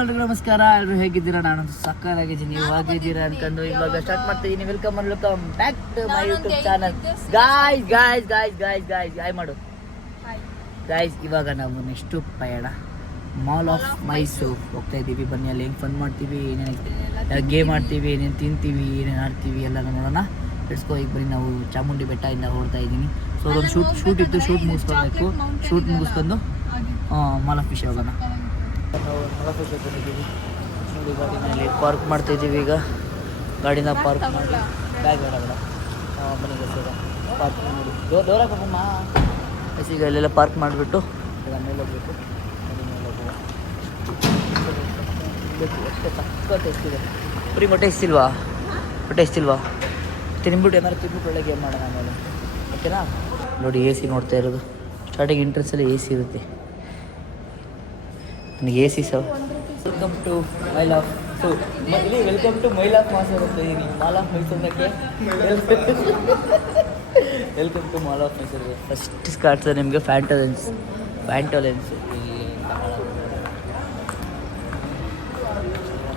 ಎಲ್ರಿಗೂ ನಮಸ್ಕಾರ. ಎಲ್ಲರೂ ಹೇಗಿದ್ದೀರಾ? ನಾನು ಸಕ್ಕತ್ತಾಗಿದ್ದೀನಿ. ನೀವು ಹೇಗಿದ್ದೀರಾ ಅನ್ಕೊಂಡು ಇವಾಗ ಸ್ಟಾರ್ಟ್ ಮಾಡ್ತಿದ್ದೀನಿ. Welcome back to my YouTube channel. Guys ಮಾಡು ಗಾಯ್ಸ್. ಇವಾಗ ನಾವು ನೆಕ್ಸ್ಟ್ ಪಯಣ ಮಾಲ್ ಆಫ್ ಮೈಸೂರು ಹೋಗ್ತಾ ಇದ್ದೀವಿ. ಬನ್ನಿ, ಅಲ್ಲಿ ಹೆಂಗೆ ಫನ್ ಮಾಡ್ತೀವಿ, ಏನೇನು ಗೇಮ್ ಆಡ್ತೀವಿ, ಏನೇನು ತಿಂತೀವಿ, ಏನೇನು ಆಡ್ತೀವಿ ಎಲ್ಲ ನೋಡೋಣ. ಇಡ್ಸ್ಕೋ. ಈಗ ಬರೀ ನಾವು ಚಾಮುಂಡಿ ಬೆಟ್ಟದಿಂದ ಹೊರಡ್ತಾ ಇದ್ದೀನಿ. ಸೊ ಅದೊಂದು ಶೂಟ್ ಇತ್ತು, ಶೂಟ್ ಮುಗಿಸ್ಕೊಳ್ಬೇಕು. ಶೂಟ್ ಮುಗಿಸ್ಕೊಂಡು ಮಾಲ್ ಆಫ್ ಫಿಶ್ ಹೋಗೋಣ. ನಾವು ಮಾಲ್ ಆಫ್ ಫಿಶ್ ಬಂದಿದ್ದೀವಿ. ನೋಡಿ, ಗಾಡಿನಲ್ಲಿ ಪಾರ್ಕ್ ಮಾಡ್ತಾಯಿದ್ದೀವಿ. ಈಗ ಗಾಡಿನ ಪಾರ್ಕ್ ಮಾಡಿ ಬ್ಯಾಗ್ ಬೇಡ ಬನ್ನಿ ಸರ್ ಪಾರ್ಕ್ ಮಾಡಿ ಡೋರ್ ಹಾಕಮ್ಮ. ಈಗ ಅಲ್ಲೆಲ್ಲ ಪಾರ್ಕ್ ಮಾಡಿಬಿಟ್ಟು ಈಗ ಮೇಲೆ ಹೋಗ್ಬೇಕು. ಎಷ್ಟು ಸಕ್ಕ ಟೇಸ್ಟ್ ಇದೆ. ಬರೀ ಹೊಟ್ಟೆ ಇಷ್ಟಿಲ್ವಾ? ತಿನ್ಬಿಟ್ಟು ಏನಾದ್ರು ತಿನ್ಬಿಟ್ಟು ಒಳ್ಳೆ ಗೇಮ್ ಮಾಡೋಣ ಆಮೇಲೆ, ಓಕೆನಾ? ನೋಡಿ, ಎ ಸಿ ನೋಡ್ತಾ ಇರೋದು. ಸ್ಟಾರ್ಟಿಂಗ್ ಇಂಟ್ರೆಸ್ಟಲ್ಲಿ ಎ ಸಿ ಇರುತ್ತೆ. ನನಗೆ A C welcome to mile of ವೆಲ್ಕಮ್ ಟು ಮೈಲ್ ಆಫ್ ಮೈಸೂರು ಅಂತ ಇದೀನಿ. ಮಾಲ್ ಆಫ್ ಮೈಸೂರಕ್ಕೆ ವೆಲ್ಕಮ್ ಟು ಮಾಲ್ ಆಫ್ ಮೈಸೂರಿಗೆ. ಫಸ್ಟ್ ಕಾಡ್ತದೆ ನಿಮಗೆ ಫ್ಯಾಂಟೋಲೆನ್ಸ್.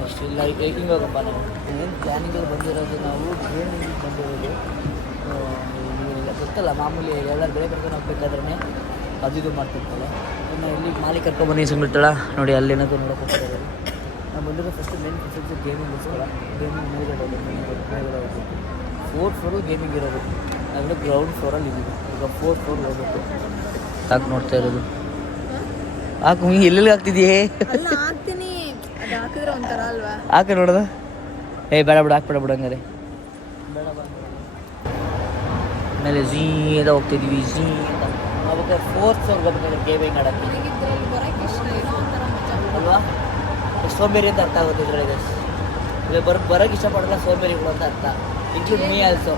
ಅಷ್ಟು ಇಲ್ಲ. ಹಿಂಗೆ ಹೋಗಪ್ಪ. ನಾವು ಏನು ಪ್ಲ್ಯಾನಿಂಗಲ್ಲಿ ಬಂದಿರೋದು, ನಾವು ಗೇಮಿಂಗ್ ಬಂದಿರೋದು. ಗೊತ್ತಲ್ಲ, ಮಾಮೂಲಿ ಎಲ್ಲರೂ ಬೆಳೆ ಕರ್ಕೊಂಡು ಹೋಗ್ಬೇಕಾದ್ರೆ ಅದು ಮಾಡ್ತಿರ್ತಲ್ಲ. ಇನ್ನು ಇಲ್ಲಿ ಮಾಲಿ ಕರ್ಕೊಂಡ್ಬನ್ನಿ ಸುಮ್ಮಿರ್ತಾಳ ನೋಡಿ, ಅಲ್ಲೇನಾದ್ರು ನೋಡೋಕೆ ಹೋಗ್ತಾರೆ. ನಾವು ಬಂದಿರೋ ಫಸ್ಟ್ ಮೇನ್ ಫೆಸಿಲಿಟಿ ಗೇಮಿಂಗೋಸ್ಕರ. ಗೇಮಿಂಗ್ ಮೇಲ್ಗಡೆ ಹೋಗ್ಬೇಕು. 4th ಫ್ಲೋರು ಗೇಮಿಂಗ್ ಇರೋದು. ನಾವಿರೋ ಗ್ರೌಂಡ್ ಫ್ಲೋರಲ್ಲಿ ಇದ್ದೀವಿ. ಈಗ 4th ಫ್ಲೋರ್ ಹೋಗ್ಬೇಕು. ಹಾಕಿ ನೋಡ್ತಾ ಇರೋದು. ಹಾಕು, ಎಲ್ಲೆಲ್ಲಿ ಹಾಕ್ತಿದೆಯೇ? ಹಾಕ ನೋಡೋದ. ಬೇಡ ಹಾಕ್ಬೇಡ ಹಂಗಾರೆ. ಆಮೇಲೆ ಝೀ ಅಂತ ಹೋಗ್ತಿದ್ವಿ. ಅವಾಗ 4th ಫ್ಲೋರ್ಗೆ ಹೋಗ್ಬೇಕಾದ್ರೆ ಗೇಮಿಂಗ್ ಆಡೋಕ್ಕೆ ಅಲ್ವಾ? ಸೋಂಬೇರಿ ಅಂತ ಅರ್ಥ ಆಗುತ್ತೆ ಇದರೊಳಗೆ. ಬರೋಕ್ಕೆ ಇಷ್ಟಪಡಲ್ಲ ಸೋಂಬೇರಿಗಳು ಅಂತ ಅರ್ಥ. Include me also.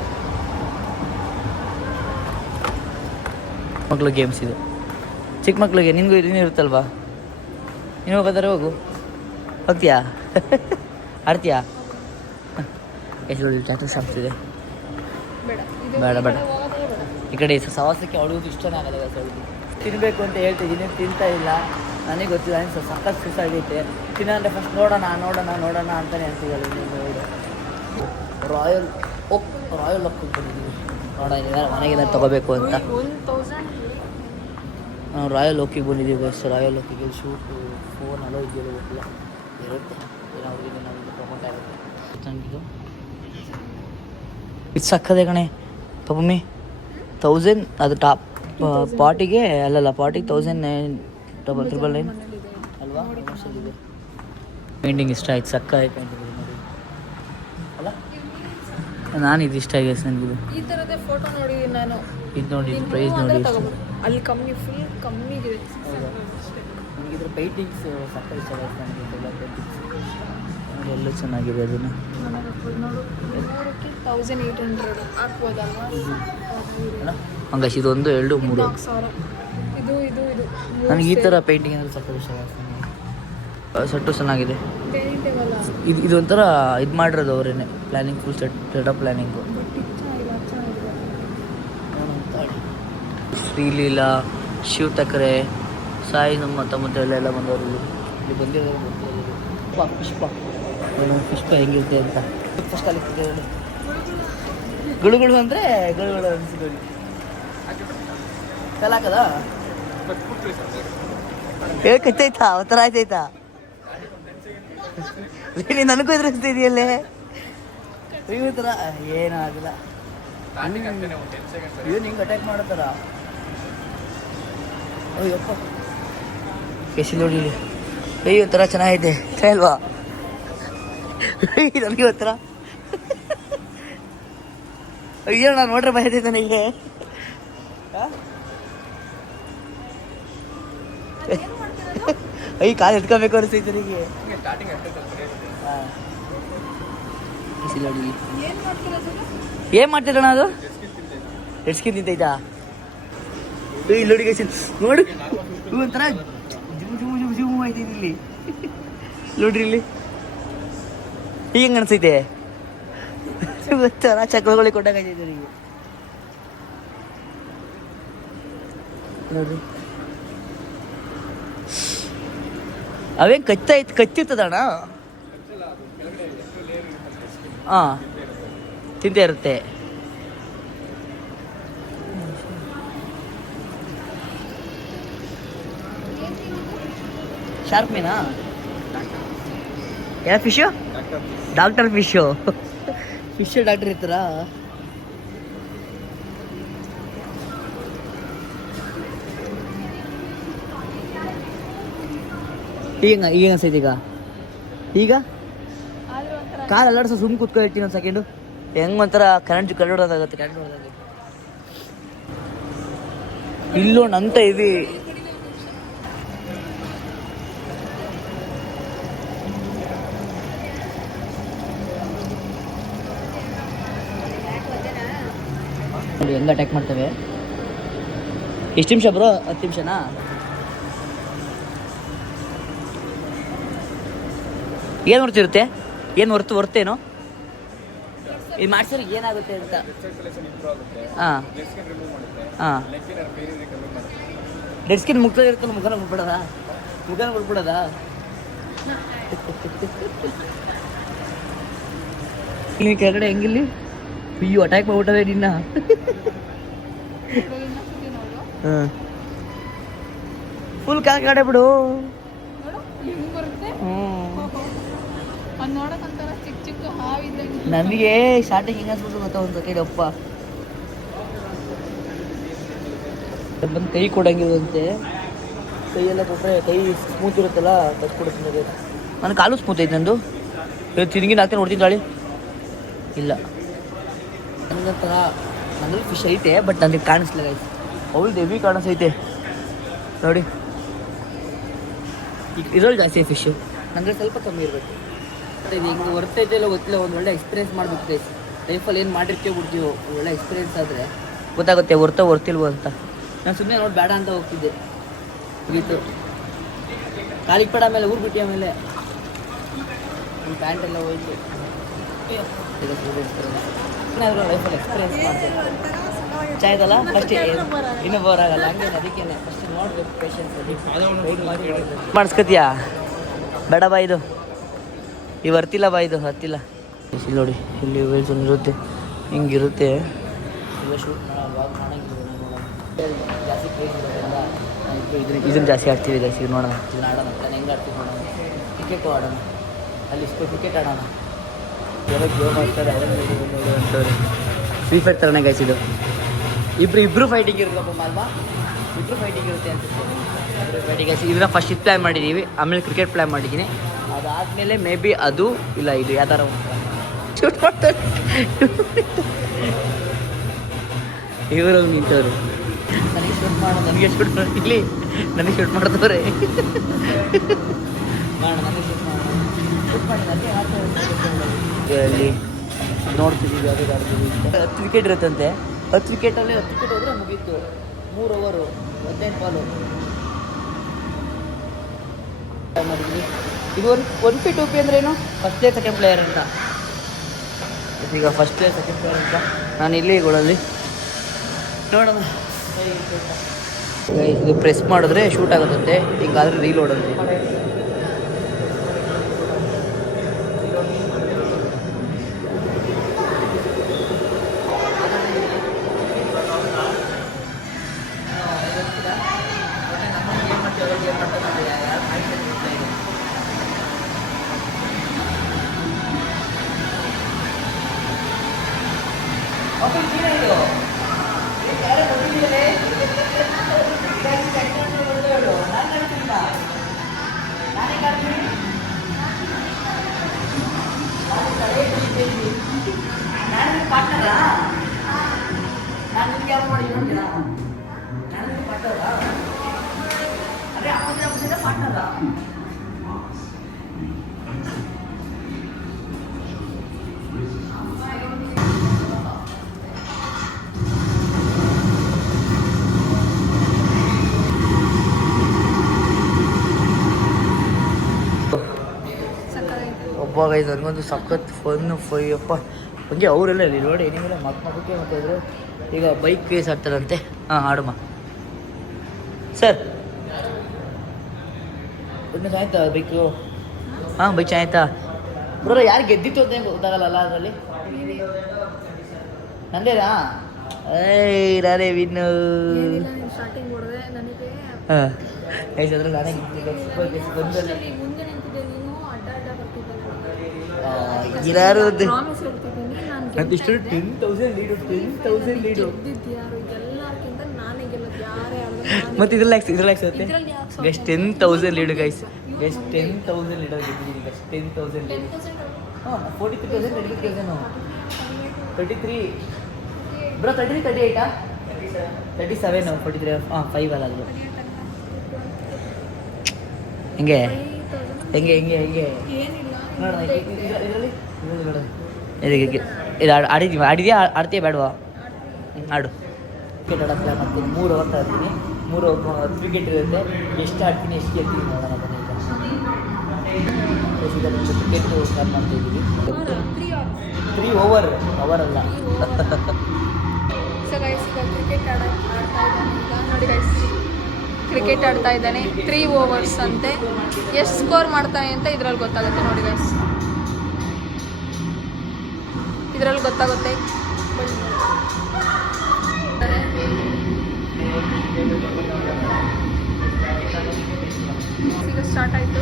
ಮಕ್ಕಳು ಗೇಮ್ಸ್ ಇದು. ಚಿಕ್ಕ ಮಕ್ಳಿಗೆ ನಿನಗೂ ಇರುತ್ತಲ್ವಾ? ನೀನು ಹೋಗೋದಾರೆ ಹೋಗು. ಹೋಗ್ತೀಯಾ? ಆಡ್ತೀಯಾ? ಎಷ್ಟು ನೋಡಿ ಟ್ಯಾಟೂ ಶಾಪ್ಸ್ ಇದೆ. ಬೇಡ ಈ ಕಡೆ ಸವಾಸಕ್ಕೆ ಹೊಡೆಯೋದು ಇಷ್ಟನೇ ಆಗಲ್ಲ. ತಿನ್ನಬೇಕು ಅಂತ ಹೇಳ್ತಿದ್ದೀನಿ, ತಿಂತಾ ಇಲ್ಲ. ನನಗೆ ಗೊತ್ತಿಲ್ಲ, ನನಗೆ ಸಖತ್ ಸುಸ್ತಾಗೈತೆ. ತಿನ್ನಂದ್ರೆ ಫಸ್ಟ್ ನೋಡೋಣ ಅಂತಲೇ ಹೇಳ್ತಿದ್ದಲ್ಲ. ರಾಯಲ್ ಓಕ್ ಬಂದಿದ್ದೀವಿ. ನೋಡೋಣ ಮನೆಗೆ ತೊಗೋಬೇಕು ಅಂತ. ನಾವು ರಾಯಲ್ ಓಕಿಗೆ ಬಂದಿದ್ದೀವಿ ಬಸ್. ರಾಯಲ್ ಓಕಿಗೆ ಶೂಟು ಫೋನ್ ಅಲೋ ಇದೆಯಲ್ಲ ಗೊತ್ತಿಲ್ಲ, ಇರುತ್ತೆ. ಏನಾದ್ರು ನಾವು ಪ್ರಮೋಟ್ ಆಗುತ್ತೆ. ಇದು ಸಕ್ಕದೆ ಕಣೆ ಪಪ್ಪಮ್ಮಿ. 1000 ಅದು ಟಾಪ್ ಪಾರ್ಟಿಗೆ ಅಲ್ಲಲ್ಲ, ಪಾರ್ಟಿಗೆ 1999 ಅಲ್ವಾ? ಇದೆ ಪೇಂಟಿಂಗ್ ಇಷ್ಟ ಆಯ್ತು. ಸಕ್ಕ ಪೇಂಟಿಂಗ್ ನೋಡಿ ಅಲ್ಲ. ನಾನು ಇದು ಇಷ್ಟ ಆಗಿದೆ ನನಗಿದು. ಈ ಥರದೇ ಫೋಟೋ ನೋಡಿದ್ದೀನಿ ನಾನು. ಇದು ನೋಡಿ, ಪ್ರೈಸ್ ನೋಡಿ. ಅಲ್ಲಿ ಫುಲ್ ಕಮ್ಮಿ ಇದೆ. ನನಗಿದ್ರ ಪೇಂಟಿಂಗ್ಸ್ ಸಕ್ಕ ಇಷ್ಟ ಆಯ್ತು ನನಗೆ. ಪೇಂಟಿಂಗ್ಸ್ ನೋಡಿ ಎಲ್ಲೂ ಚೆನ್ನಾಗಿದೆ. ಅದನ್ನು 1800 ಹಾಕ್ಬೋದಲ್ವಾ? ಹಂಗ ಇದೊಂದು 2 3 ಇದು ನನಗೆ ಈ ಥರ ಪೇಂಟಿಂಗ್ ಅಂದರೆ ಸಕ್ಕ ಇಷ್ಟ ಆಗುತ್ತೆ. ಸೆಟ್ಟು ಚೆನ್ನಾಗಿದೆ. ಇದೊಂಥರ ಇದು ಮಾಡಿರೋದು ಅವರೇನೆ. Planning full setup planning. Sreeleela, Shiva Thakare, Sai ನಮ್ಮ ಎಲ್ಲ ಬಂದವರು ಇಲ್ಲಿ ಬಂದಿರೋದು. ಪುಷ್ಪ ಹೆಂಗಿರುತ್ತೆ ಅಂತ ಫಸ್ಟ್ ಅಲ್ಲಿ ಗುಳುಗಳು ಅಂದರೆ ಗುಳುಗಳು ಅನಿಸಿಕೊಳ್ಳಿ. ಕಲಾಕದ ಹೇಳ್ಕೈತಾಯ್ತಾ? ಅವತ್ತರ ಆಯ್ತಾಯ್ತಾ? ನನಗೂ ಎದುರಿಸ್ತಿದೆಯಲ್ಲೇ ಈ ಥರ. ಏನೂ ಆಗಿಲ್ಲ. ಏನು ಹಿಂಗೆ ಅಟ್ಯಾಕ್ ಮಾಡತ್ತಾರ? ಅಯ್ಯಪ್ಪ ಕೆಸಿ ನೋಡಿ. ಒಂಥರ ಚೆನ್ನಾಗೈತೆ ಅಲ್ವಾ? ನನಗೆ ಒಂಥರ ಅಯ್ಯೋ, ನಾನು ನೋಡ್ರೆ ಭಯದೈತೆ ನನಗೆ. ಕಾಲು ಎತ್ಕೋಬೇಕು ಅನಿಸ್ತೈತೆ ನನಗೆ. ಏನು ಮಾಡ್ತಿರೋಣ? ಅದು ಎಡ್ಸ್ಕಿನ್ ತಿಂತೈತಾ? ಇಲ್ಲಿ ನೋಡಿ ನೋಡು, ಒಂಥರ ಜುಮ್ ಆಯ್ತೀನಿ ಇಲ್ಲಿ. ನೋಡ್ರಿ ಇಲ್ಲಿ ಹಿಂಗೆ ಅನಿಸೈತೆ. ಒಂಥರ ಚಕ್ರಗಳಿಗೆ ಕೊಟ್ಟಾಗೈತೆ ನನಗೆ. ನೋಡ್ರಿ ಅವೇನು ಕಚ್ಚಿರ್ತದಣ್ಣ. ಹಾಂ, ತಿಂತ ಇರುತ್ತೆ. ಶಾರ್ಕ್ ಮೀನಾ? ಯಾವ fish? Doctor fish. Fish doctor ಇರ್ತಾರಾ? ಈಗ ಅನ್ಸೈತೆ ಈಗ ಕಾಲು ಅಲ್ಲಾಡ್ಸೋ ಸುಮ್ಮನೆ ಕೂತ್ಕೊ ಹೇಳ್ತೀನಿ ಒಂದು ಸೆಕೆಂಡು. ಹೆಂಗೆ ಒಂಥರ ಕರೆಂಟ್ ಹೊಡೋದಾಗುತ್ತೆ. ಇಲ್ಲೋಣ ಅಂತ ಇವಿ. ನೋಡಿ ಹೆಂಗೆ ಅಟ್ಯಾಕ್ ಮಾಡ್ತವೆ. ಎಷ್ಟು ನಿಮಿಷ ಬ್ರೋ? 10 ನಿಮಿಷನಾ? ಏನು ಹೊರ್ತಿರುತ್ತೆ? ಏನು ಹೊರ್ತೇನೋ ಇದು ಮಾಡ್ಸಿದ್ರೆ ಏನಾಗುತ್ತೆ ಅಂತ. ಹಾಂ ಹಾಂ, ಡೆಡ್ ಸ್ಕಿನ್ ಮುಗ್ತಾ ಇರುತ್ತಲ್ಲ, ಮುಖನ ಬಿಡ್ಬಿಡೋದ. ಇಲ್ಲಿ ಕೆಳಗಡೆ ಹೆಂಗಿಲ್ಲಿ ಅಯ್ಯೋ ಅಟ್ಯಾಕ್ ಮಾಡ್ಬಿಟ್ಟವೆ ನಿನ್ನ. ಹಾಂ, ಫುಲ್ ಕೆಳಗಡೆ ಬಿಡು. ನನಗೆ ಸ್ಟಾರ್ಟಿಂಗ್ ಹಿಂಗೆ ಅನ್ಸ್ಬಿಟ್ಟು ಗೊತ್ತಾ ಒಂದು ಕೈಯಪ್ಪ ಬಂದು ಕೈ ಕೊಡಂಗಿರುವಂತೆ. ಕೈಯೆಲ್ಲ ಕೊಟ್ಟರೆ ಕೈ ಸ್ಮೂತ್ ಇರುತ್ತಲ್ಲ, ಕಚ್ಕೊಡುತ್ತೆ. ನನ್ನ ಕಾಲು ಸ್ಮೂತ್ ಐತೆ ನಂದು. ತಿರುಗಿ ಹಾಕ್ತೇನೆ, ನೋಡ್ತೀನಿ ತಾಳಿ. ಇಲ್ಲ ನನಗಂತರ ನನ್ನಲ್ಲಿ ಫಿಶ್ ಐತೆ, ಬಟ್ ನನಗೆ ಕಾಣಿಸ್ಲಿಲ್ಲ. ಅವಳು ಹೆವಿ ಕಾಣಿಸೈತೆ ನೋಡಿ. ಈಗ ಇರೋಳು ಜಾಸ್ತಿ ಫಿಶು, ನನಗೆ ಸ್ವಲ್ಪ ಕಮ್ಮಿ ಇರಬೇಕು. ಇದು ಹೆಂಗೆ ಹೊರ್ತೈತೆ ಇಲ್ಲ ಗೊತ್ತಿಲ್ಲ. ಒಂದು ಒಳ್ಳೆ ಎಕ್ಸ್ಪೀರಿಯೆನ್ಸ್ ಮಾಡಬೇಕು ಲೈಫಲ್ಲಿ. ಏನು ಮಾಡಿರ್ತೀವಿ ಬಿಡ್ತೀವೋ, ಒಳ್ಳೆ ಎಕ್ಸ್ಪೀರಿಯೆನ್ಸ್ ಆದರೆ ಗೊತ್ತಾಗುತ್ತೆ ಹೊರ್ತಿಲ್ವೋ ಅಂತ. ನಾನು ಸುಮ್ಮನೆ ನೋಡಿ ಬೇಡ ಅಂತ ಹೋಗ್ತಿದ್ದೆ. ಮುಗೀತು, ಕಾಲಿಗೆ ಪಡ ಆಮೇಲೆ ಊರು ಬಿಟ್ಟು ಆಮೇಲೆ ನನ್ನ ಪ್ಯಾಂಟೆಲ್ಲ ಹೋಯ್ತು. ಏನಾದರೂ ಲೈಫಲ್ಲಿ ಎಕ್ಸ್ಪೀರಿಯೆನ್ಸ್ ಮಾಡ್ತೇವೆ. ಚಾಯ್ದಲ್ಲ ಫಸ್ಟ್ ಇನ್ನೂ ಬೋರ್ ಆಗಲ್ಲ. ಹಂಗೆ ಅದಕ್ಕೇನೆ ಫಸ್ಟ್ ನೋಡ್ಬೇಕು, ಪೇಷನ್ಸ್ ಮಾಡಿಸ್ಕೊತೀಯಾ? ಬೇಡ ಬಾ, ಇದು ಬರ್ತಿಲ್ಲ ಬಾ, ಇದು ಹತ್ತಿಲ್ಲ. ಇಲ್ಲಿ ನೋಡಿ, ಇಲ್ಲಿ ವೇಲ್ಸ್ ಒಂದು ಇರುತ್ತೆ, ಹಿಂಗಿರುತ್ತೆ. ಇಲ್ಲ ಶೂಟ್ ಜಾಸ್ತಿ ಕ್ರೇಜ್ ಇರೋದ್ರಿಂದ ಇದನ್ನು ಜಾಸ್ತಿ ಆಡ್ತೀವಿ. ಜಾಸ್ತಿ ನೋಡೋಣ, ಇದನ್ನ ಆಡೋಣ. ನಾನು ಹೆಂಗೆ ಆಡ್ತೀವಿ ನೋಡೋಣ. ಕ್ರಿಕೆಟು ಆಡೋಣ, ಅಲ್ಲಿ ಕ್ರಿಕೆಟ್ ಆಡೋಣ. ಯಾರೋ ಗೇಮ್ ಆಡ್ತಾರೆ, ಅಂತವ್ರೆ. ಫ್ರೀ ಫೈರ್ ಥರನೇ ಗೈಸ್ ಇದು. ಇಬ್ಬರು ಫೈಟಿಂಗ್ ಇರುತ್ತಪ್ಪ ಅಲ್ವಾ? ಇಬ್ಬರು ಫೈಟಿಂಗ್ ಇರುತ್ತೆ ಅನ್ಸುತ್ತೆ. ಫೈಟಿಂಗ್ ಗೈಸ್ ಇದನ್ನ ಫಸ್ಟ್ ಇದು ಪ್ಲ್ಯಾನ್ ಮಾಡಿದ್ದೀವಿ, ಆಮೇಲೆ ಕ್ರಿಕೆಟ್ ಪ್ಲ್ಯಾನ್ ಮಾಡಿದ್ದೀನಿ. ಅದಾದಮೇಲೆ ಮೇ ಬಿ ಅದು ಇಲ್ಲ ಇದು ಯಾವ್ದಾರ ಶೂಟ್ ಮಾಡ್ತಾರೆ. ಇವರು ನಿಂತವ್ರು. ನನಗೆ ಶೂಟ್ ಮಾಡೋ, ನನಗೆ ಶೂಟ್ ಮಾಡಿ ಇಲ್ಲಿ ನನಗೆ ಶೂಟ್ ಮಾಡ್ತವ್ರೆ. ಮಾಡೋಣ, ನನಗೆ ಶೂಟ್ ಮಾಡೋಣ. ಅಲ್ಲಿ ನೋಡ್ತಿದ್ದೀವಿ, ಅದು ಆಡ್ತೀವಿ. 10 ವಿಕೆಟ್ ಇರುತ್ತಂತೆ. 10 ವಿಕೆಟಲ್ಲಿ 10 ವಿಕೆಟ್ ಹೋದರೆ ಮುಗೀತು. 3 ಓವರು 15 ಬಾಲು ಮಾಡಿದ್ವಿ. ಇದು 1 ಫೀಟ್ 2 ಪಿ ಅಂದ್ರೇನು? ಫಸ್ಟ್ ಪ್ಲೇಯರ್ ಸೆಕೆಂಡ್ ಪ್ಲೇಯರ್ ಅಂತ. ಈಗ ಫಸ್ಟ್ ಪ್ಲೇಯರ್ ಸೆಕೆಂಡ್ ಪ್ಲೇಯರ್ ಅಂತ ನಾನು ಇಲ್ಲಿ ಗೋಳಲ್ಲಿ ನೋಡೋಣ. ಇದು ಪ್ರೆಸ್ ಮಾಡಿದ್ರೆ ಶೂಟ್ ಆಗುತ್ತಂತೆ, ಹಿಂಗಾದ್ರೆ ರೀಲ್ ಓಡುತ್ತೆ. ಒಬ್ಬ ಇದು ನನಗೊಂದು ಸಖತ್ ಅಪ್ಪ ಹಂಗೆ ಅವರೆಲ್ಲ ಇಲ್ಲಿ ನೋಡಿ ಏನಿಲ್ಲ ಮಕ್ಕಳಿಗೆ ಮಾತಾಡಿದ್ರು. ಈಗ ಬೈಕ್ ಕೇಸ್ ಆಡ್ತಾರಂತೆ. ಹಾಂ ಆಡುಮ ಸರ್. ಇನ್ನೂ ಆಯ್ತಾ ಬೈಕು ಹಾಂ ಬೈಕ್ ಆಯ್ತಾ ಬ್ರೋ ಯಾರು ಗೆದ್ದಿತ್ತು ಅಂತ ಗೊತ್ತಾಗಲ್ಲ ಅದರಲ್ಲಿ ನಂದೇನಾ ಏಯ್ ನಾನೇ ವಿನ್ನು ಸ್ಟಾರ್ಟಿಂಗ್ ಹೊಡೆದೆ ನನಗೆ ಹಾಂ ಐಸ್ ಅದ್ರಲ್ಲಿ ನಾನೇ ಗೆದ್ದಿದ್ದೆ ಮುಂದೆ ನಿಂತಿದ್ದೆ ನೀನು ಅಡ್ಡ ಅಡ್ಡ ಬರ್ತಿದ್ದೆ ಯಾರು ಪ್ರಾಮಿಸ್ ಹೇಳ್ತಿದ್ದೀನಿ ನಾನು ನಂದಿಷ್ಟು 10,000 ಲೀಡು 10,000 ಲೀಡು ಗೆದ್ದಿದ್ದು ಯಾರು ಎಲ್ಲರಿಗಿಂತ ನಾನೇ ಗೆಲ್ಲೋದು ಯಾರೇ ಆಡಿದ್ರು ಮತ್ತು ಇದ್ರಲ್ಲಿ ಆಗುತ್ತೆ ಗೈಸ್ 10,000 ಲೀಡು ಗೈಸ್ 10,000 ಲೀಡು ಗೆದ್ದಿದ್ದೀನಿ ಗೈಸ್ 10,000 ಲೀಡು ಹಾಂ 43,000 33 ಬ್ರೋ 38 37 43 ಹಾಂ 5 ಅಲ್ಲ ಅದು ಹೆಂಗೆ ಹೆಂಗೆ ಹೆಂಗೆ ಹೆಂಗೆ ಏನಿಲ್ಲ ನೋಡೋಣ ಇದರಲ್ಲಿ ಇದಕ್ಕೆ ಇದು ಆಡಿದ್ಯಾ ಆಡ್ತೀಯ ಬೇಡವಾ ಆಡು ಕ್ರಿಕೆಟ್ ಆಡೋಕ್ಕೆ ಮತ್ತು 3 ಓವರ್ ತರ್ತೀನಿ 3 ಓವರ್ ಕ್ರಿಕೆಟ್ ಇರುತ್ತೆ ಎಷ್ಟು ಆಡ್ತೀನಿ ಎಷ್ಟು ಗೆಲ್ತೀನಿ ನೋಡೋಣ ಬನ್ನಿ ಕ್ರಿಕೆಟು ರನ್ ಮಾಡ್ತಾಯಿದ್ದೀವಿ 3 ಓವರ್ ಅಲ್ಲ ಸೊ ಗೈಸ್ ಈಗ ಕ್ರಿಕೆಟ್ ಆಡ್ತಾ ಇದ್ದಾನೆ ಈಗ ನೋಡಿ ಗೈಸ್ ಕ್ರಿಕೆಟ್ ಆಡ್ತಾ ಇದ್ದಾನೆ 3 ಓವರ್ಸ್ ಅಂತೆ ಎಷ್ಟು ಸ್ಕೋರ್ ಮಾಡ್ತಾನೆ ಅಂತ ಇದ್ರಲ್ಲಿ ಗೊತ್ತಾಗುತ್ತೆ ನೋಡಿ ಗೈಸ್ ಇದರಲ್ಲಿ ಗೊತ್ತಾಗುತ್ತೆ ಈಗ ಸ್ಟಾರ್ಟ್ ಆಯಿತು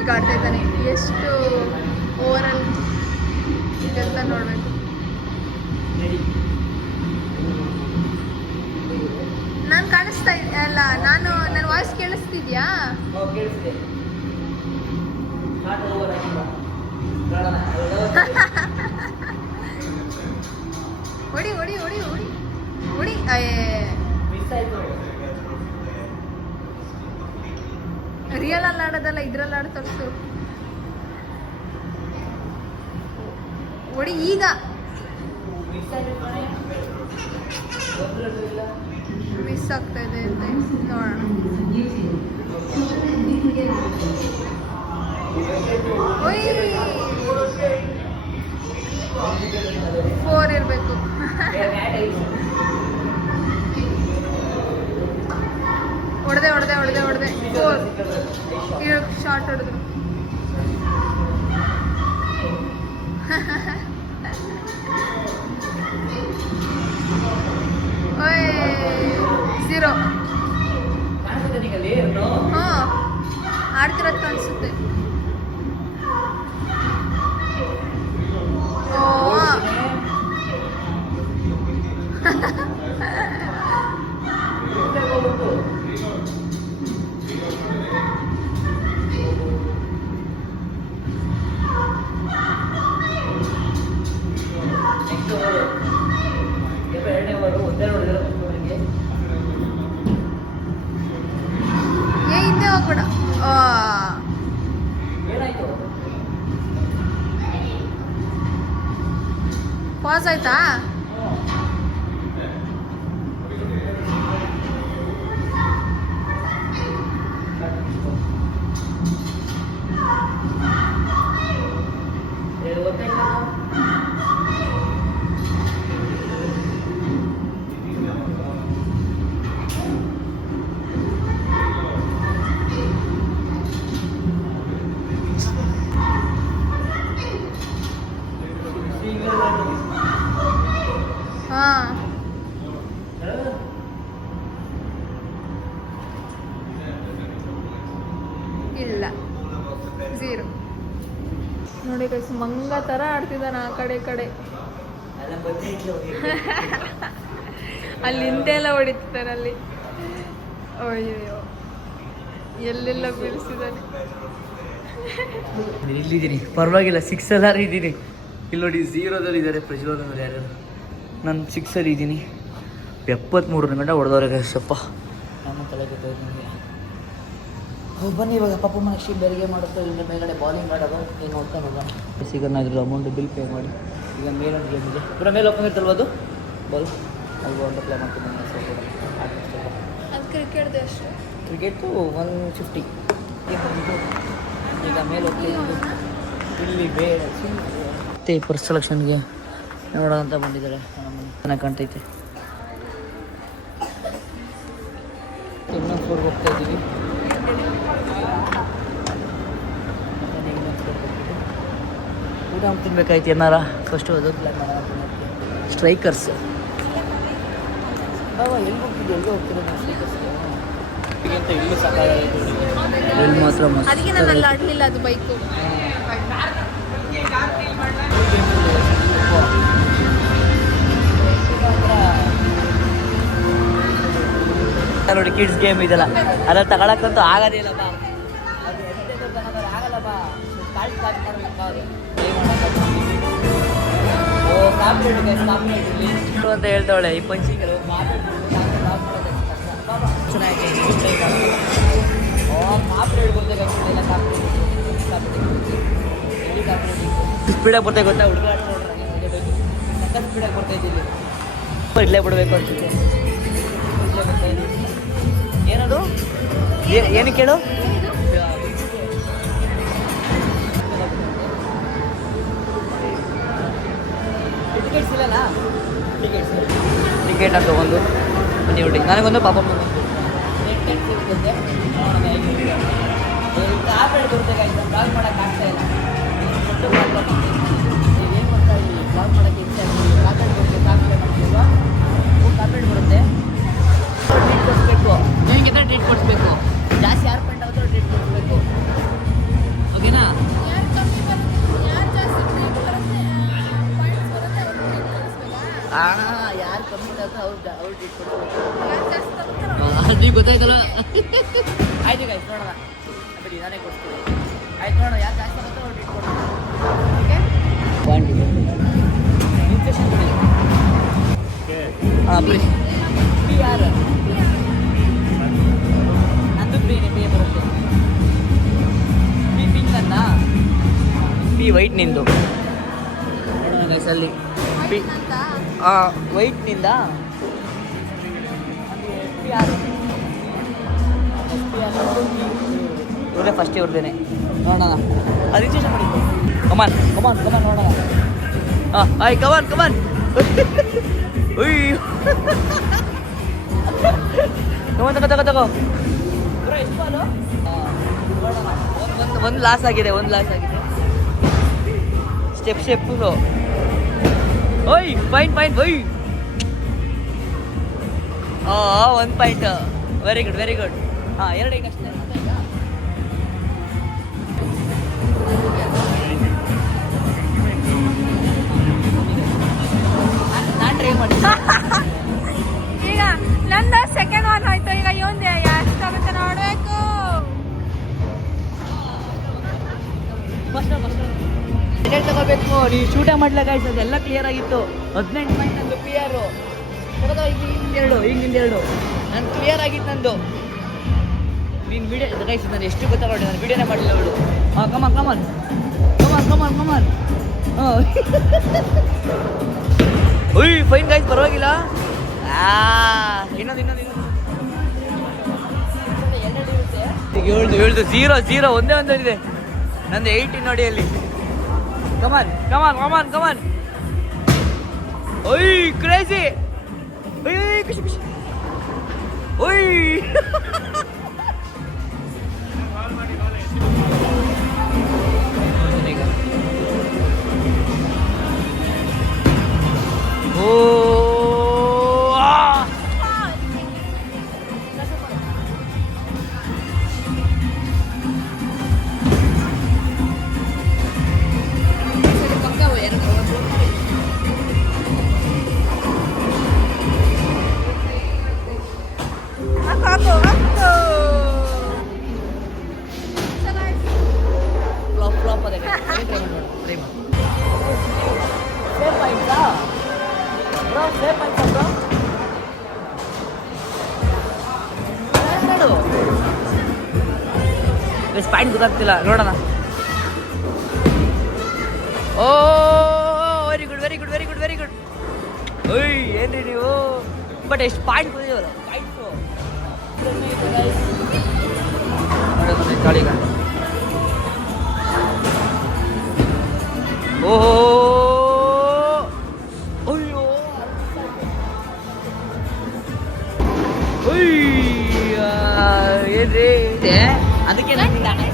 ಈಗ ಆಡ್ತಾ ಇದ್ದಾನೆ ಎಷ್ಟು ಓವರಲ್ಲಿ ಅಂತ ನೋಡಬೇಕು ನಾನು ಕಾಣಿಸ್ತಾ ಅಲ್ಲ ನನ್ನ ವಾಯ್ಸ್ ಕೇಳಿಸ್ತಿದ್ಯಾ ಹೊಡಿ ಹೊಡಿ ಹೊಡಿ ಹೊಡಿ ಹೊಡಿ ರಿಯಲ್ ಅಲ್ಲಿ ಆಡೋದಲ್ಲ ಇದ್ರಲ್ಲಿ ಆಡ ತೋರಿಸು ಹೊಡಿ ಈಗ ಮಿಸ್ ಆಗ್ತಾ ಇದೆ ಅಂತ ನೋಡೋಣ ಓಯ್ 4 ಇರಬೇಕು ಹೊಡೆದೆ 4 ಶಾರ್ಟ್ ಹೊಡೆದ್ರು ಓಯ್ 0 ಹಾಂ ಆಡ್ತಿರೋದು ಕಾಣಿಸುತ್ತೆ ಓ ಹಿಂದೆ ಹೋಗ್ಬೇಡ ಪಾಸ್ ಆಯ್ತಾ ಹಾಂ ಇಲ್ಲ 0 ನೋಡಿ ಗೈಸ್ ಮಂಗ ಥರ ಆಡ್ತಿದ್ದಾನೆ ಆ ಕಡೆ ಈ ಕಡೆ ಅಲ್ಲಿ ಹಿಂದೆಲ್ಲ ಹೊಡಿತಿದ್ದಾನೆ ಅಲ್ಲಿ ಅಯ್ಯೋ ಎಲ್ಲೆಲ್ಲ ಬೀಳಿಸಿದ್ದಾನೆ ಇಲ್ಲಿದ್ದೀನಿ ಪರವಾಗಿಲ್ಲ 6 ಎಲ್ಲಾರು ಇದ್ದೀನಿ ಇಲ್ಲಿ ನೋಡಿ 0ದಲ್ಲಿ ಇದ್ದಾರೆ ಪ್ರಜ್ವಲ್ ಯಾರು ನಾನು 6ಅಲ್ಲಿ ಇದ್ದೀನಿ 73 ಗಂಟೆ ಹೊಡೆದವ್ರೆ ಗೈಸಪ್ಪ ನಾನು ತಲೆ ಕೆಟ್ಟೋಗಿ ಬನ್ನಿ ಇವಾಗ ಪಪ್ಪ ಮನೆಕ್ಷಿ ಬೆರಿಗೆ ಮಾಡುತ್ತೆ ಇಲ್ಲ ಮೇಲ್ಗಡೆ ಬಾಲಿಂಗ್ ಆಡೋದು ಏನು ನೋಡ್ಕೊಂಡು ಹೋಗೋಣ ಸಿಗೋಣ ಇದ್ರ ಅಮೌಂಟ್ ಬಿಲ್ ಪೇ ಮಾಡಿ ಈಗ ಮೇಲೊಂದು ಗೇಮ್ ಇದೆ ಪುರ ಮೇಲೆ ಓಪನ್ ಇರ್ತಲ್ವ ಅದು ಬಾಲ್ ಅಲ್ಲಿ ಒಂದು ಪ್ಲೇ ಮಾಡ್ತೀನಿ ಅದು ಕ್ರಿಕೆಟ್ದು ಎಷ್ಟು ಕ್ರಿಕೆಟು 150 ಈಗ ಮೇಲೆ ಹೋಗ್ತೀವಿ ಇಲ್ಲಿ ಬೇರೆ ಮತ್ತೆ ಫಸ್ಟ್ ಸೆಲೆಕ್ಷನ್ಗೆ ನೋಡೋಣ ಅಂತ ಬಂದಿದ್ದಾರೆ ಚೆನ್ನಾಗಿ ಕಾಣ್ತೈತೆ ಇನ್ನು ಹೋಗ್ತಾ ಇದ್ದೀವಿ. ಊಟ ತಿನ್ಬೇಕಾಯ್ತು ಏನಾರ ಫಸ್ಟ್ ಓದೋದು ಪ್ಲ್ಯಾನ್ ಮಾಡೋಣ. ಸ್ಟ್ರೈಕರ್ಸ್ ಬಾಬಾ ಎಲ್ಲಿ ಹೋಗ್ತಿದ್ದೆ, ಎಲ್ಲಿ ಹೋಗ್ತಿರೋ ನಾವು ಸ್ಟ್ರೈಕರ್ಸ್ಗೆ ಅಂತ ಇಲ್ಲೂ ಸಾಕಾಗೈತೆ. ಎಲ್ಲಿ ಮಾತ್ರ ಮಸ್ತ್ ಅದಕ್ಕೆ ನಾವೆಲ್ಲ ಆಡಲಿಲ್ಲ, ಅದು ಬೈಕು. ನೋಡಿ ಕಿಡ್ಸ್ ಗೇಮ್ ಇದೆಲ್ಲ ಅದ್ರಲ್ಲಿ ತಗೊಳಕ್ಕಂತೂ ಆಗೋದೇ ಇಲ್ಲಪ್ಪ. ಅದು ಎಂತೆಂಥದ್ದು ತಗೊಂಡ್ರೆ ಆಗಲ್ಲಪ್ಪ. ಕಾಲ್ಟ್ ಮಾಡಬೇಕಪ್ಪ ಅದು. ಓ ಕಾಂಪ್ಲೇಟ್ ಇಲ್ಲಿ ಅಂತ ಹೇಳ್ತಾವಳೆ ಈ ಪಂಚಿಂಗಲ್ಲಿ ಚೆನ್ನಾಗಿ ಸ್ಪೀಡಾಗಿ ಬರ್ತಾ ಗೊತ್ತಾ ಹುಡುಗ ಸಖತ್ ಸ್ಪೀಡಾಗಿ ಬರ್ತಾ ಇದ್ದೀನಿ. ಇಲ್ಲೇ ಬಿಡಬೇಕು ಅನ್ಸುತ್ತೆ. ಏನದು ಏನು ಕೇಳು. ಟಿಕೆಟ್ಸ್ ಇಲ್ಲನಾ? ಟಿಕೆಟ್ ಅಂತ ತಗೊಂಡು ಬನ್ನಿ ಹುಡುಗಿ. ನನಗೊಂದು ಪಾಪ ಕಾಪೇಟ್ ಬರುತ್ತೆ ಬ್ಲಾಗ್ ಮಾಡೋಕೆ ಆಗ್ತಾ ಇಲ್ಲ. ಏನು ಮಾಡ್ತಾ ಇದ್ದೀವಿ ಬ್ಲಾಗ್ ಮಾಡೋಕ್ಕೆ ಇಷ್ಟ ಆಗ್ತೀವಿ. ಕಾಪೇಟ್ ಬರುತ್ತೆ, ಕಾಪೇಟ್ ಮಾಡ್ತೀವ ಕಾಪೇಟ್ ಬರುತ್ತೆ. ಟ್ರೀಟ್ ಕೊಡಿಸ್ಬೇಕು, ನಿಮಗೆ ಟ್ರೀಟ್ ಕೊಡಿಸ್ಬೇಕು. ಜಾಸ್ತಿ ಯಾರು ಪೆಂಟ್ ಆಗುತ್ತೋ ಟ್ರೀಟ್ ಕೊಡಿಸ್ಬೇಕು. ಓಕೆನಾ? ಯಾರು ಕಮ್ಮಿ ಆಗುತ್ತೆ ಅವ್ರು ಟ್ರೀಟ್ ಕೊಡಿಸ್ಬೇಕು. ನೀವು ಗೊತ್ತಾಯ್ತಲ್ಲ. ಆಯ್ತು ಗಾಯ್ಸ್ ನೋಡೋಣ ಬಿಡಿ, ನಾನೇ ಕೊಡ್ತೀನಿ. ಆಯ್ತು ನೋಡೋಣ ಯಾರು ಜಾಸ್ತಿ ಆಗುತ್ತೋ ಅವ್ರು ಟ್ರೀಟ್ ಕೊಡ್ತೀನಿ. ಹಾಂ ಪ್ಲೀಸ್ ಪಿ ಯಾರು ನಂದು ಪ್ರೀನೇ ಪೇ ಬರುತ್ತೆ. ಪಿ ಪಿಂಕ್ ಅನ್ನ ಪಿ ವೈಟ್ ನಿಂದು ನೋಡೋಣ ಗೈಸ್ ಅಲ್ಲಿ ಪಿ ವೈಟ್ನಿಂದ ಪಿ ಯಾರು ಇವರೇ ಫಸ್ಟ್ ಇವ್ರದ್ದೇನೆ ನೋಡೋಣ. ಅದು ರಿಜಿಸ್ಟ್ರೇಷನ್ ಮಾಡಿ ಕಮಾನ್ ಕಮಾನ್ ಕಮಾನ್ ನೋಡೋಣ. ಹಾಂ ಆಯ್ ಕಮಾನ್ ಕಮಾನ್. ಅಯ್ಯೋ ಕಮಾನ್ ತಗೋ ತಗೋ ತಗೋ. ಎಷ್ಟು ಬಾಲು? ಒಂದು ಲಾಸ್ ಆಗಿದೆ, ಒಂದು ಲಾಸ್ ಆಗಿದೆ. ಸ್ಟೆಪ್ಪು ಓಯ್ ಪಾಯಿಂಟ್ ಪಾಯಿಂಟ್ ಓಯ್. 1 point. Very good very good. ಹಾಂ 2 ಈಗ ಅಷ್ಟೇ. ನಾನು ಟ್ರೈ ಮಾಡಿ ಈಗ ನಂದು ಸೆಕೆಂಡ್ ಒನ್ ಆಯ್ತು. ಈಗ ಇವಂದೆ ಎಷ್ಟಾಗುತ್ತೆ ನೋಡಬೇಕು. ಟಿಕೆಟ್ ತಗೋಬೇಕು. ನೀವು ಶೂಟ ಮಾಡ್ಲಾಗಾಯ್ತು, ಅದೆಲ್ಲ ಕ್ಲಿಯರ್ ಆಗಿತ್ತು. 18 ಪಾಯಿಂಟ್ ನಂದು ಪಿ ಆರು. ಹಿಂಗಿಂದ 2 ನಾನು ಕ್ಲಿಯರ್ ಆಗಿತ್ತು ನಂದು. ನೀನು ವಿಡಿಯೋ ಗೈಸ್ ನಾನು ಎಷ್ಟು ಗೊತ್ತಾಗೋಡಿ, ನಾನು ವಿಡಿಯೋನೇ ಮಾಡಲಿಲ್ಲ ಅವಳು. ಹಾಂ ಕಮಾನ್ ಕಮಾನ್ ಕಮಾನ್ ಕಮಾನ್ ಕಮಾನ್. ಹಾಂ ಉಯ್ ಫೈನ್ ಗೈಸ್ ಪರವಾಗಿಲ್ಲ. ಇನ್ನೊಂದು ಹೇಳ್ದು 0 ಒಂದೇ ಇದೆ. ನಂದು 18 ನೋಡಿ ಅಲ್ಲಿ. ಕಮಾನ್ ಕಮಾನ್ ಕಮಾನ್ ಕಮಾನ್. ಓಯ್ ಕ್ರೇಜಿ. ಓಯ್ ಖುಷಿ ಖುಷಿ. ಓಯ್ ಓ ಫ್ಲಾಪ್ ಅದೇ ಟ್ರೈ ಮಾಡಿ. ಸೇಫ್ ಆಯ್ತಾ ಬ್ರೋ? ಸೇಫ್ ಆಯ್ತಾ ಬ್ರೋ? ಪಾಯಿಂಟ್ ಗೊತ್ತಾಗ್ತಿಲ್ಲ, ನೋಡೋಣ. ಓ very good very good very good very good. ಓಯ್ ಏನ್ರಿ ನೀವು, ಬಟ್ ಎಷ್ಟು ಪಾಯಿಂಟ್ ಬಂದಿದ್ದೀವಲ್ಲ ಪಾಯಿಂಟ್ಸು. ನೋಡೋದು ಕಾಳಿಗ. ಓಹೋ ಅಯ್ಯೋ ಅಯ್ಯ ಅದಕ್ಕೆ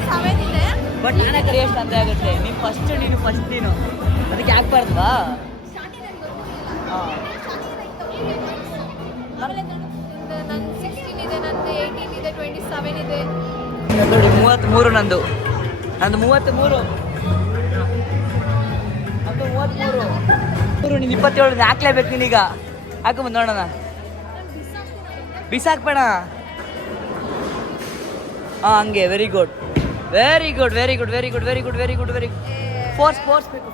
ಸೆವೆನ್ ಇದೆ. ಬಟ್ ನಾನೇ ಕರಿಯಷ್ಟು ತೊಂದರೆ ಆಗುತ್ತೆ. ನೀನು ಫಸ್ಟ್ ನೀನು ಅದಕ್ಕೆ ಹಾಕ್ಬಾರ್ದವಾ? ಹಾಂ ಆಮೇಲೆ ನನ್ನ 16 ಇದೆ, ನಂದು 18 ಇದೆ, 27 ಇದೆ. ನೋಡಿ 33 ನಂದು 33 ಅದು 33 ನೀನು 27 ಹಾಕ್ಲೇಬೇಕು ನೀನೀಗ. ಹಾಕೊಂಬಂದು ನೋಡೋಣ. ಬಿಸಾಕ್ಬೇಡ. ಹಾಂ ಹಂಗೆ. ವೆರಿ ಗುಡ್ ಫೋರ್ಸ್ ಬೇಕು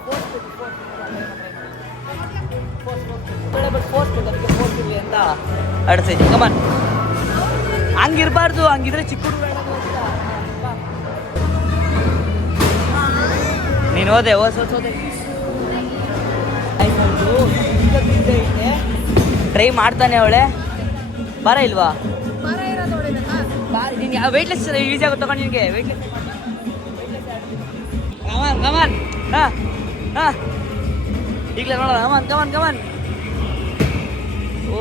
ಬಟ್ ಫೋರ್ಸ್ ಬೇಕು. ಅದಕ್ಕೆ ಫೋರ್ಸ್ ಇರಲಿ ಅಂತ ಆಡ್ಸೈತಿ. ಕಮಾನ್. ಹಂಗಿರ್ಬಾರ್ದು. ಹಂಗಿದ್ರೆ ಚಿಕ್ಕ ಹುಡುಗ ನೀನು ಹೋದೆ ಟ್ರೈ ಮಾಡ್ತಾನೆ ಅವಳೆ. ಬಾರ ಇಲ್ವಾ? ಮರ ಇರೋದು ನೋಡಿದಲ್ಲ. ನೀನು ಯಾವ ವೆಯ್ಟ್ಲೆಸ್ ಈಸಿ ಆಗುತ್ತೆ ತಗೊಂಡು ನಿನಗೆ. ವೆಯ್ಟ್ಲೆಸ್ ಕಮಾನ್. ಹಾಂ ಈಗಲೇ ನೋಡೋಣ. ಕಮಾನ್. ಓ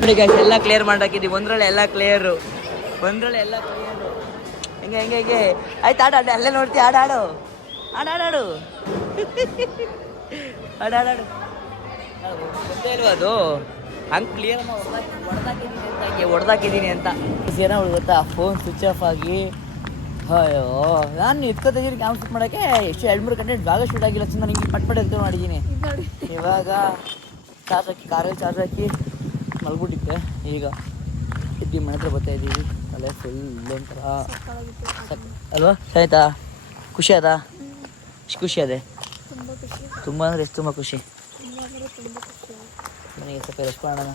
ನೋಡಿ ಗೈಸ್, ಎಲ್ಲ ಕ್ಲಿಯರ್ ಮಾಡಾಕಿದ್ದೀವಿ. ಒಂದ್ರಲ್ಲೇ ಎಲ್ಲ ಕ್ಲಿಯರು. ಹೆಂಗೆ ಆಯ್ತು. ಆಡ ಅಲ್ಲೇ ನೋಡ್ತೀವಿ. ಆಡಾಡು ಗೊತ್ತೇ ಇಲ್ವಾ ಅದು? ಹಂಗೆ ಕ್ಲಿಯರ್ ಹೊಡೆದಾಕಿದ್ದೀನಿ ಅಂತ. ಏನೋ ಗೊತ್ತಾ, ಫೋನ್ ಸ್ವಿಚ್ ಆಫ್ ಆಗಿ ಅಯ್ಯೋ ನಾನು ಇಟ್ಕೊತಿದ್ದೀನಿ ಕ್ಯಾಮ್ರಾ ಶೂಟ್ ಮಾಡೋಕ್ಕೆ. ಎಷ್ಟು 2-3 ಗಂಟೆ ಭಾಗ ಶೂಟ್ ಆಗಿಲ್ಲ. ನಾನು ಹಿಂಗೆ ಪಟ್ ಎತ್ಕೊಂಡು ಮಾಡಿದ್ದೀನಿ. ಇವಾಗ ಕಾರಲ್ಲಿ ಚಾರ್ಜ್ ಹಾಕಿ ಮಲ್ಬಿಟ್ಟಿದ್ದೆ. ಈಗ ಇದ್ದೀವಿ, ಮನೆ ಹತ್ರ ಬರ್ತಾ ಇದ್ದೀವಿ. ಅಲ್ಲೇ ಫುಲ್ ಒಂಥರ ಅಲ್ವಾ? ಆಯ್ತಾ? ಖುಷಿ ಆಯ್ತಾ? ಎಷ್ಟು ಖುಷಿ ಅದೇ? ತುಂಬ ಅಂದರೆ ಎಷ್ಟು ತುಂಬ ಖುಷಿ. ನನಗೆ ಸ್ವಲ್ಪ ರೆಸ್ಟ್ ಮಾಡೋಣ.